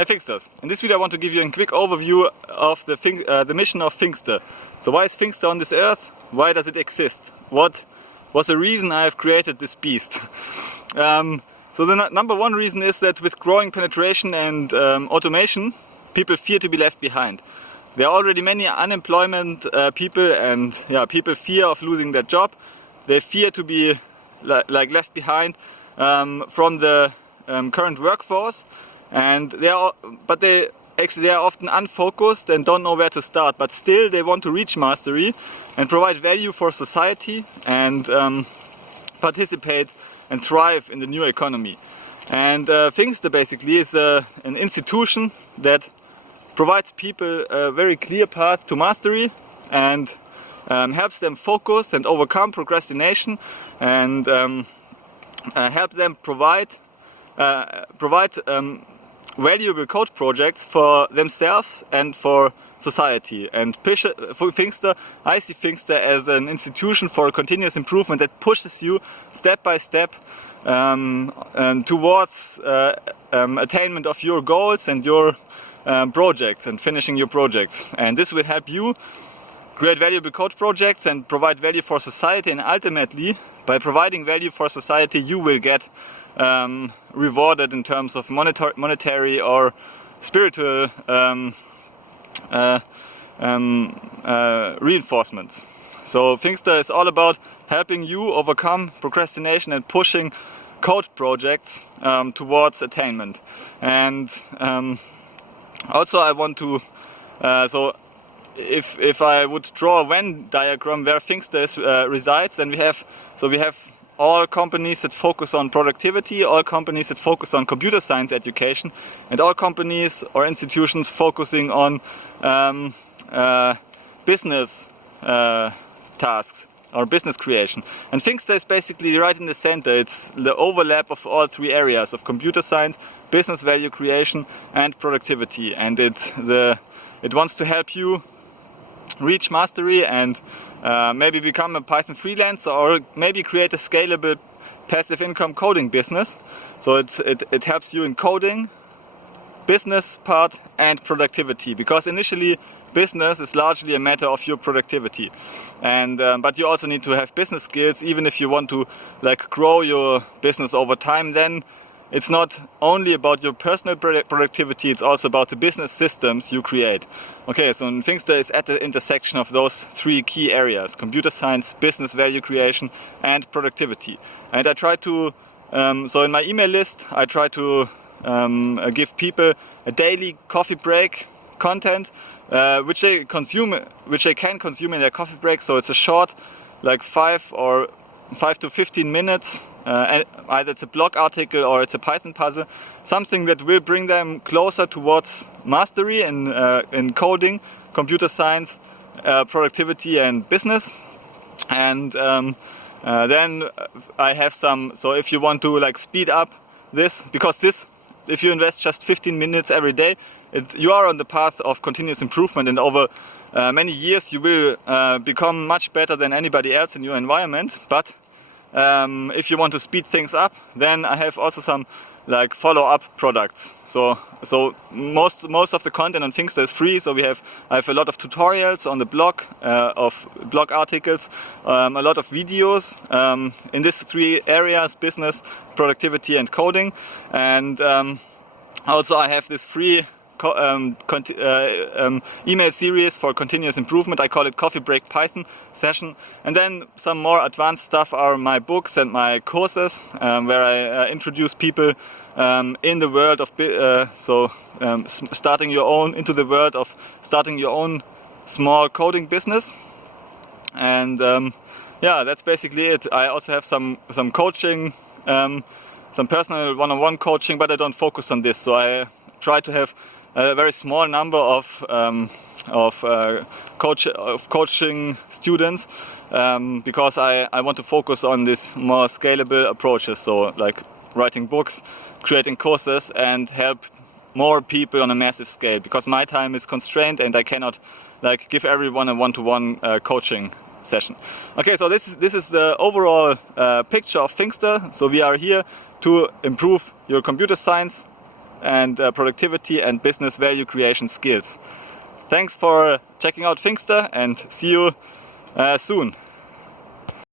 Hi Finxters! In this video I want to give you a quick overview of the mission of Finxter. So why is Finxter on this earth? Why does it exist? What was the reason I have created this beast? So the number one reason is that with growing penetration and automation, people fear to be left behind. There are already many unemployment people, and people fear of losing their job. They fear to be left behind from the current workforce. And they are often unfocused and don't know where to start, but still they want to reach mastery and provide value for society and participate and thrive in the new economy. And Finxter basically is an institution that provides people a very clear path to mastery and helps them focus and overcome procrastination, and help them provide valuable code projects for themselves and for society. And for Finxter, I see Finxter as an institution for continuous improvement that pushes you step by step towards attainment of your goals and your projects and finishing your projects. And this will help you create valuable code projects and provide value for society, and ultimately by providing value for society you will get rewarded in terms of monetary or spiritual reinforcements. So Finxter is all about helping you overcome procrastination and pushing code projects towards attainment. And also I want to, so if I would draw a Venn diagram where Finxter resides, then we have all companies that focus on productivity, all companies that focus on computer science education, and all companies or institutions focusing on business tasks or business creation. And Finxter is basically right in the center. It's the overlap of all three areas of computer science, business value creation, and productivity. And it wants to help you reach mastery and maybe become a Python freelancer, or maybe create a scalable passive income coding business. So it helps you in coding, business part, and productivity, because initially business is largely a matter of your productivity, and but you also need to have business skills even if you want to grow your business over time. Then it's not only about your personal productivity, it's also about the business systems you create. Okay, so Finxter is at the intersection of those three key areas: computer science, business value creation, and productivity. And I try to, so in my email list, I try to give people a daily coffee break content, which they can consume in their coffee break. So it's a short, 5 to 15 minutes. Either it's a blog article or it's a Python puzzle, something that will bring them closer towards mastery in coding, computer science, productivity, and business. And then I have some. So if you want to speed up this, because if you invest just 15 minutes every day, you are on the path of continuous improvement, and over many years you will become much better than anybody else in your environment. But if you want to speed things up, then I have also some follow-up products. So most of the content on Finxter is free. So I have a lot of tutorials on the blog, of blog articles, a lot of videos in these three areas: business, productivity, and coding. And also I have this free email series for continuous improvement. I call it Coffee Break Python Session. And then some more advanced stuff are my books and my courses, where I introduce people in the world of starting your own small coding business. And that's basically it. I also have some coaching, some personal one-on-one coaching, but I don't focus on this. So I try to have a very small number of coaching students, because I want to focus on this more scalable approaches. So writing books, creating courses, and help more people on a massive scale, because my time is constrained and I cannot give everyone a one-to-one coaching session. Okay, so this is the overall picture of Finxter. So we are here to improve your computer science and productivity and business value creation skills. Thanks for checking out Finxter and see you soon.